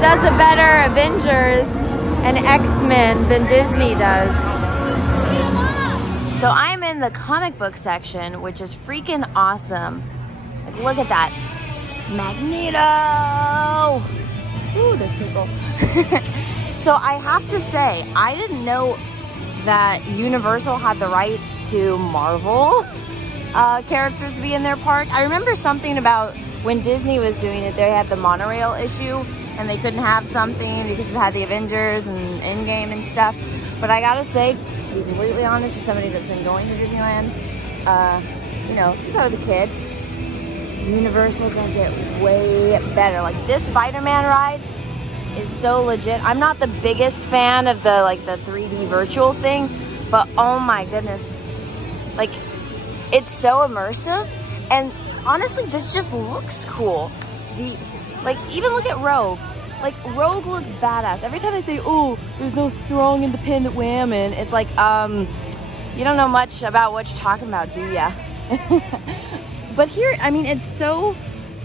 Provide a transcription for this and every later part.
Does a better Avengers and X-Men than Disney does. So I'm in the comic book section, which is freaking awesome. Like, look at that. Magneto! Ooh, that's pretty cool. So I have to say, I didn't know that Universal had the rights to Marvel characters to be in their park. I remember something about when Disney was doing it, they had the monorail issue and they couldn't have something because it had the Avengers and Endgame and stuff. But I gotta say, to be completely honest, as somebody that's been going to Disneyland, you know, since I was a kid, Universal does it way better. Like, this Spiderman ride is so legit. I'm not the biggest fan of the 3D virtual thing, but oh my goodness, like, it's so immersive. And honestly, this just looks cool. Even look at Rogue. Like, Rogue looks badass. Every time I say, oh, there's no strong independent women, it's like, you don't know much about what you're talking about, do ya? But here, I mean, it's so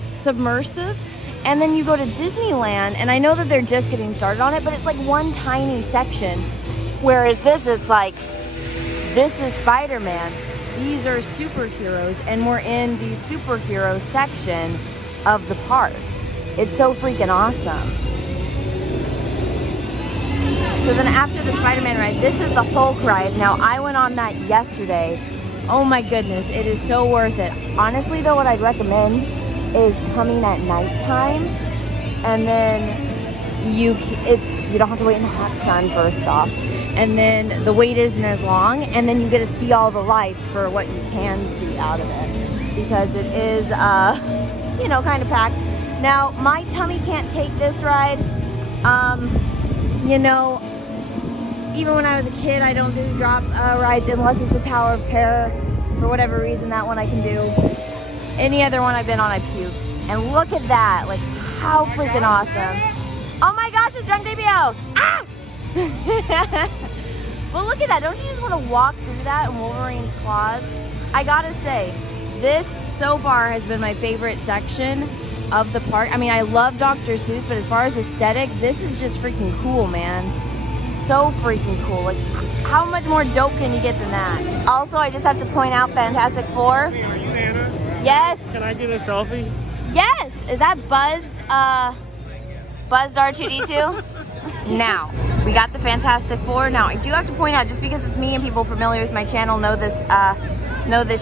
submersive. And then you go to Disneyland, and I know that they're just getting started on it, but it's like one tiny section. Whereas this, it's like, this is Spider-Man. These are superheroes, and we're in the superhero section of the park. It's so freaking awesome. So then after the Spider-Man ride, this is the Hulk ride. Now, I went on that yesterday. Oh my goodness, it is so worth it. Honestly though, what I'd recommend is coming at nighttime, and then you don't have to wait in the hot sun, first off. And then the wait isn't as long, and then you get to see all the lights for what you can see out of it, because it is, you know, kind of packed. Now, my tummy can't take this ride. You know, even when I was a kid, I don't do drop rides unless it's the Tower of Terror. For whatever reason, that one I can do. Any other one I've been on, I puke. And look at that, like, how freaking awesome. Oh my gosh, it's Drunk DBO! Ah! Well, look at that. Don't you just want to walk through that in Wolverine's claws? I gotta say, this so far has been my favorite section of the park. I mean, I love Dr. Seuss, but as far as aesthetic, this is just freaking cool, man. So freaking cool. Like, how much more dope can you get than that? Also, I just have to point out Fantastic Four. Are you Anna? Yes. Can I get a selfie? Yes. Is that Buzzed R2D2? Now, we got the Fantastic Four. Now, I do have to point out, just because it's me and people familiar with my channel know this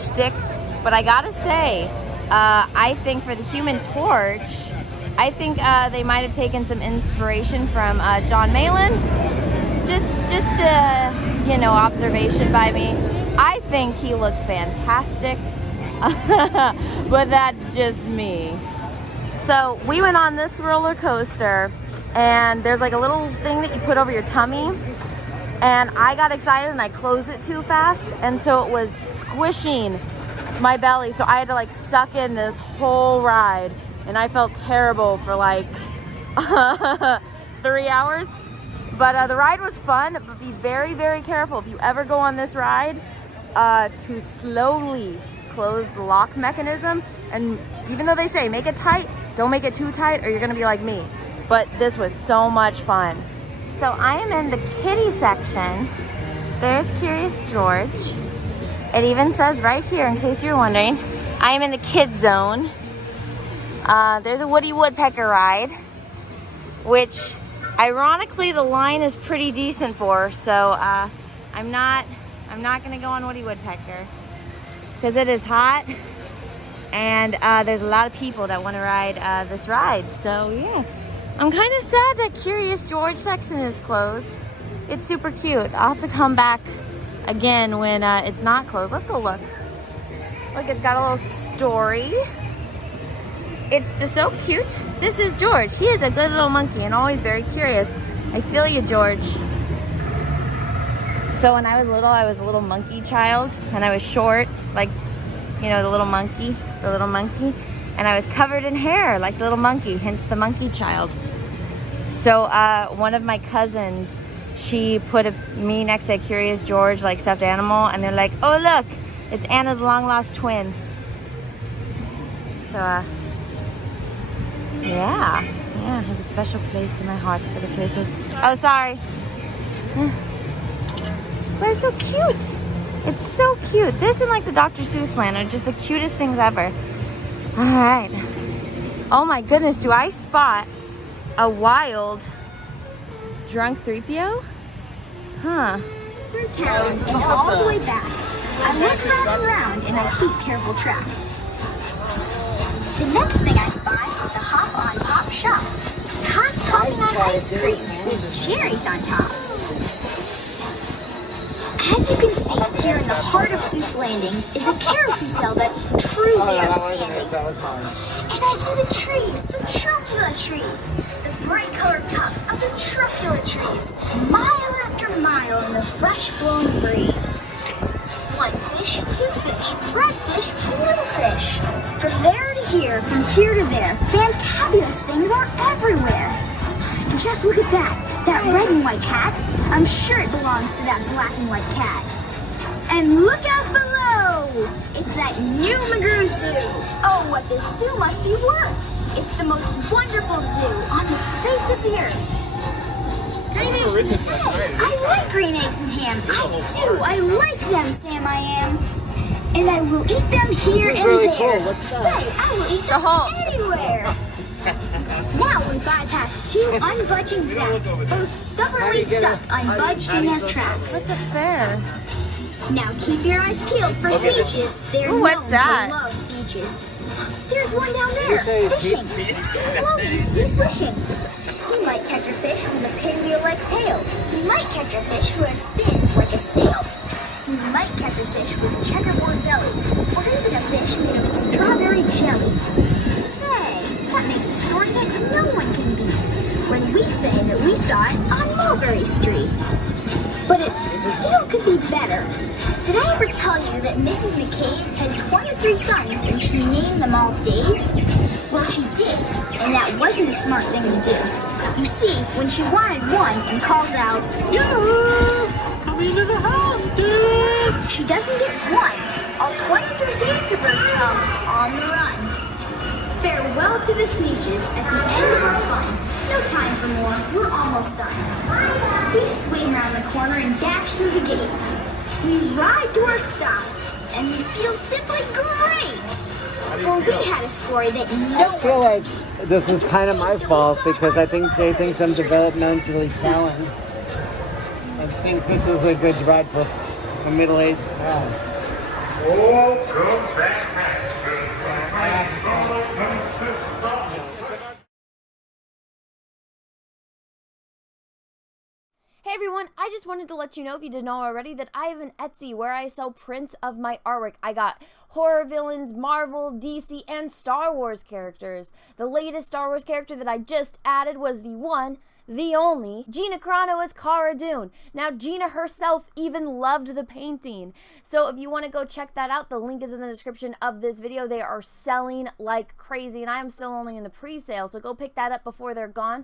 shtick, but I gotta say, I think for the Human Torch, I think they might have taken some inspiration from John Malin. Just you know, observation by me. I think he looks fantastic, but that's just me. So we went on this roller coaster, and there's like a little thing that you put over your tummy, and I got excited and I closed it too fast, and so it was squishing my belly, so I had to like suck in this whole ride, and I felt terrible for like 3 hours. But the ride was fun, but be very, very careful if you ever go on this ride to slowly close the lock mechanism. And even though they say make it tight, don't make it too tight or you're gonna be like me. But this was so much fun. So I am in the kiddie section. There's Curious George. It even says right here, in case you're wondering, I am in the kid zone. There's a Woody Woodpecker ride, which ironically the line is pretty decent for, so I'm not gonna go on Woody Woodpecker because it is hot, and there's a lot of people that want to ride this ride. So yeah, I'm kind of sad that Curious George section is closed. It's super cute. I'll have to come back again when it's not closed. Let's go look. Look, it's got a little story. It's just so cute. This is George. He is a good little monkey and always very curious. I feel you, George. So when I was little, I was a little monkey child, and I was short, like, you know, the little monkey, and I was covered in hair like the little monkey, hence the monkey child. So one of my cousins, she put me next to a Curious George, like, stuffed animal, and they're like, oh look, it's Anna's long lost twin. So yeah, I have a special place in my heart for the Curious George. Oh, sorry. But it's so cute. It's so cute. This and like the Dr. Seuss land are just the cutest things ever. All right. Oh my goodness, do I spot a wild drunk 3PO? Huh. Through town and all the way back. I look around and I keep careful track. The next thing I spy is the Hop on Pop shop. Tots hopping on ice cream with cherries on top. As you can see, here in the heart of Seuss Landing is a carousel that's truly outstanding. And I see the trees, the truffula trees, the bright colored tops of the truffula trees, mile after mile in the fresh blown breeze. One fish, two fish, red fish, blue fish. From there to here, from here to there, fantabulous things are everywhere. Just look at that red and white hat. I'm sure it belongs to that black and white cat. And look out below! It's that new McGrew Zoo. Oh, what this zoo must be worth. It's the most wonderful zoo on the face of the earth. Green eggs and ham. I like green eggs and ham. I do. I like them, Sam, I am. And I will eat them here and there. Cool. Say, I will eat them anywhere. Now we bypass two unbudging Zaps, both stubbornly stuck unbudged in their tracks. What's a fair? Now keep your eyes peeled for Sneeches. They're known to love beaches. There's one down there, fishing. He's floating, he's wishing. He might catch a fish with a pinwheel-like tail. He might catch a fish who has fins like a sail. He might catch a fish with a checkerboard belly, or even a fish made of strawberry jelly. Say, that makes a story that no one can beat when we say that we saw it on Mulberry Street. But it still could be better. Did I ever tell you that Mrs. McCabe had 23 sons and she named them all Dave? Well, she did, and that wasn't a smart thing to do. You see, when she wanted one and calls out, "Yo, come into the house, dude!" She doesn't get one. All 23 days of hers come on the run. Farewell to the Sneeches at the end of our fun. No time for more, we're almost done. We swing around the corner and dash through the gate. We ride to our stop, and we feel simply great. For we had a story that no I feel like this is kind of my fault because I think Jay thinks I'm developmentally challenged and thinks this is a good ride for a middle-aged man. Hey everyone, I just wanted to let you know, if you didn't know already, that I have an Etsy where I sell prints of my artwork. I got horror villains, Marvel, DC, and Star Wars characters. The latest Star Wars character that I just added was the one, the only, Gina Carano as Cara Dune. Now, Gina herself even loved the painting. So if you want to go check that out, the link is in the description of this video. They are selling like crazy, and I am still only in the pre-sale, so go pick that up before they're gone.